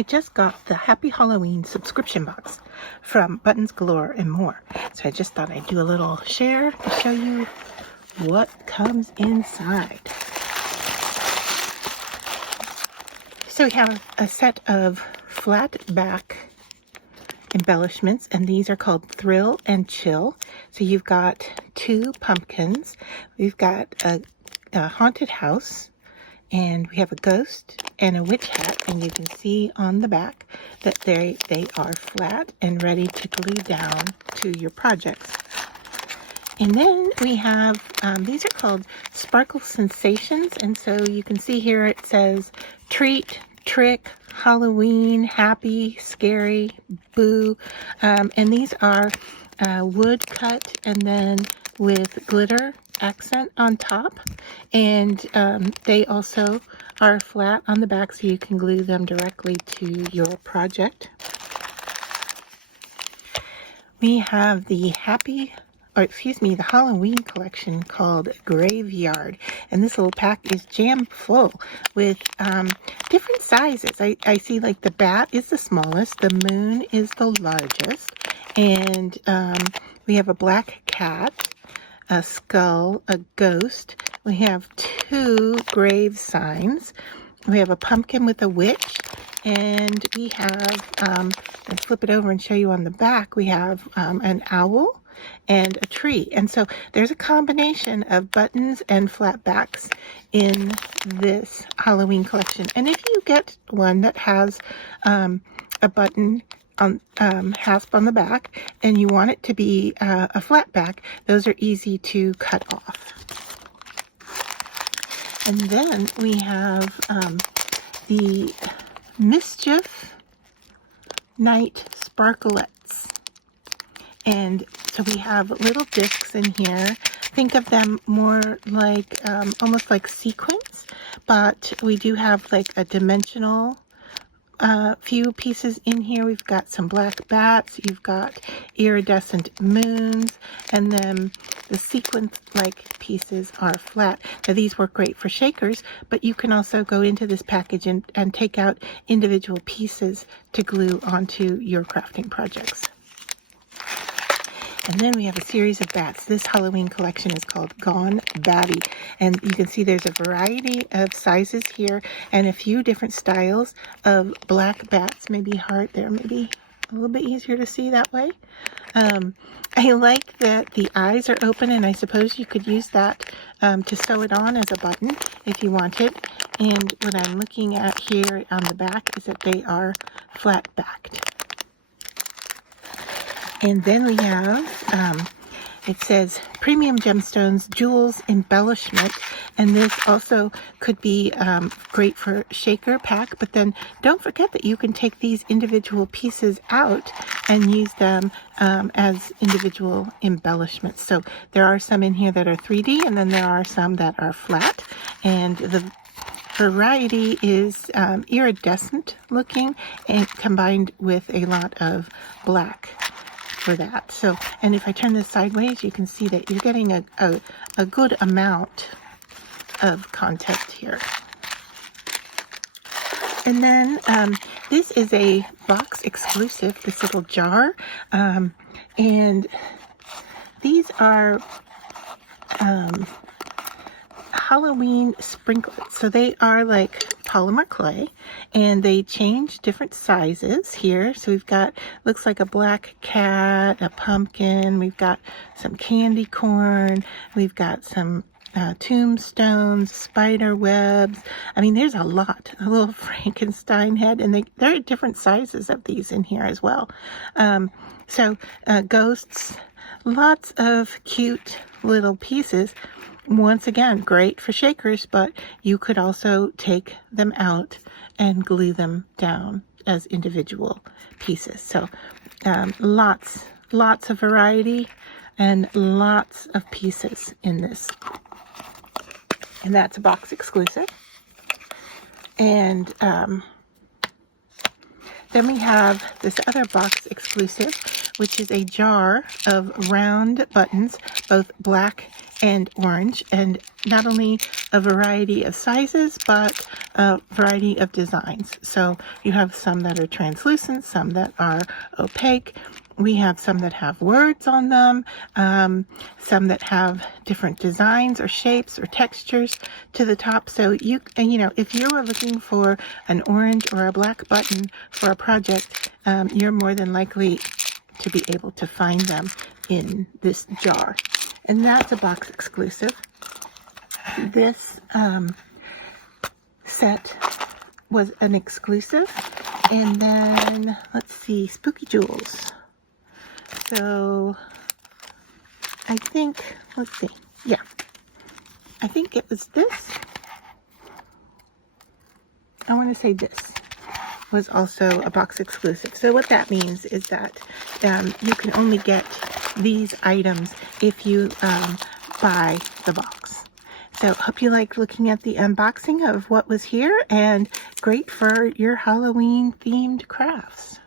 I just got the Happy Halloween subscription box from Buttons Galore and More. So I just thought I'd do a little share to show you what comes inside. So we have a set of flat back embellishments, and these are called Thrill and Chill. So you've got 2 pumpkins, we've got a haunted house, and we have a ghost and a witch hat, and you can see on the back that they are flat and ready to glue down to your projects. And then we have, these are called Sparkle Sensations, and so you can see here it says treat, trick, Halloween, happy, scary, boo, and these are wood cut and then with glitter accent on top, and they also are flat on the back so you can glue them directly to your project. We have the the Halloween collection called Graveyard, and this little pack is jam full with different sizes. I see like the bat is the smallest, the moon is the largest, and we have a black cat, a skull, a ghost. We have 2 grave signs. We have a pumpkin with a witch, and we have, let's flip it over and show you on the back, we have an owl and a tree. And so there's a combination of buttons and flat backs in this Halloween collection. And if you get one that has a button on hasp on the back and you want it to be a flat back, those are easy to cut off. And then we have the Mischief Night Sparklettes, and so we have little discs in here. Think of them more like almost like sequins, but we do have like a dimensional few pieces in here. We've got some black bats, you've got iridescent moons, and then the sequence-like pieces are flat. Now these work great for shakers, but you can also go into this package and take out individual pieces to glue onto your crafting projects. And then we have a series of bats. This Halloween collection is called Gone Batty, and you can see there's a variety of sizes here and a few different styles of black bats. Maybe heart there, maybe a little bit easier to see that way. I like that the eyes are open, and I suppose you could use that to sew it on as a button if you wanted. And what I'm looking at here on the back is that they are flat backed. And then we have, it says Premium Gemstones Jewels Embellishment, and this also could be great for shaker pack, but then don't forget that you can take these individual pieces out and use them as individual embellishments. So there are some in here that are 3D, and then there are some that are flat, and the variety is iridescent looking and combined with a lot of black for that. So, and if I turn this sideways, you can see that you're getting a good amount of content here. And then this is a box exclusive, this little jar, and these are Halloween sprinklets. So they are like polymer clay, and they change different sizes here. So we've got, looks like a black cat, a pumpkin, we've got some candy corn, we've got some tombstones, spider webs. I mean, there's a lot, a little Frankenstein head, and there are different sizes of these in here as well. Ghosts, lots of cute little pieces. Once again, great for shakers, but you could also take them out and glue them down as individual pieces. So lots of variety and lots of pieces in this. And that's a box exclusive. And then we have this other box exclusive, which is a jar of round buttons, both black and orange, and not only a variety of sizes, but a variety of designs. So you have some that are translucent, some that are opaque. We have some that have words on them, some that have different designs or shapes or textures to the top. So if you were looking for an orange or a black button for a project, you're more than likely to be able to find them in this jar. And that's a box exclusive. This set was an exclusive. And then, let's see, Spooky Jewels. So, I think, let's see, yeah. I think it was this. I want to say this was also a box exclusive. So what that means is that you can only get these items if you buy the box. So hope you like looking at the unboxing of what was here, and great for your Halloween themed crafts.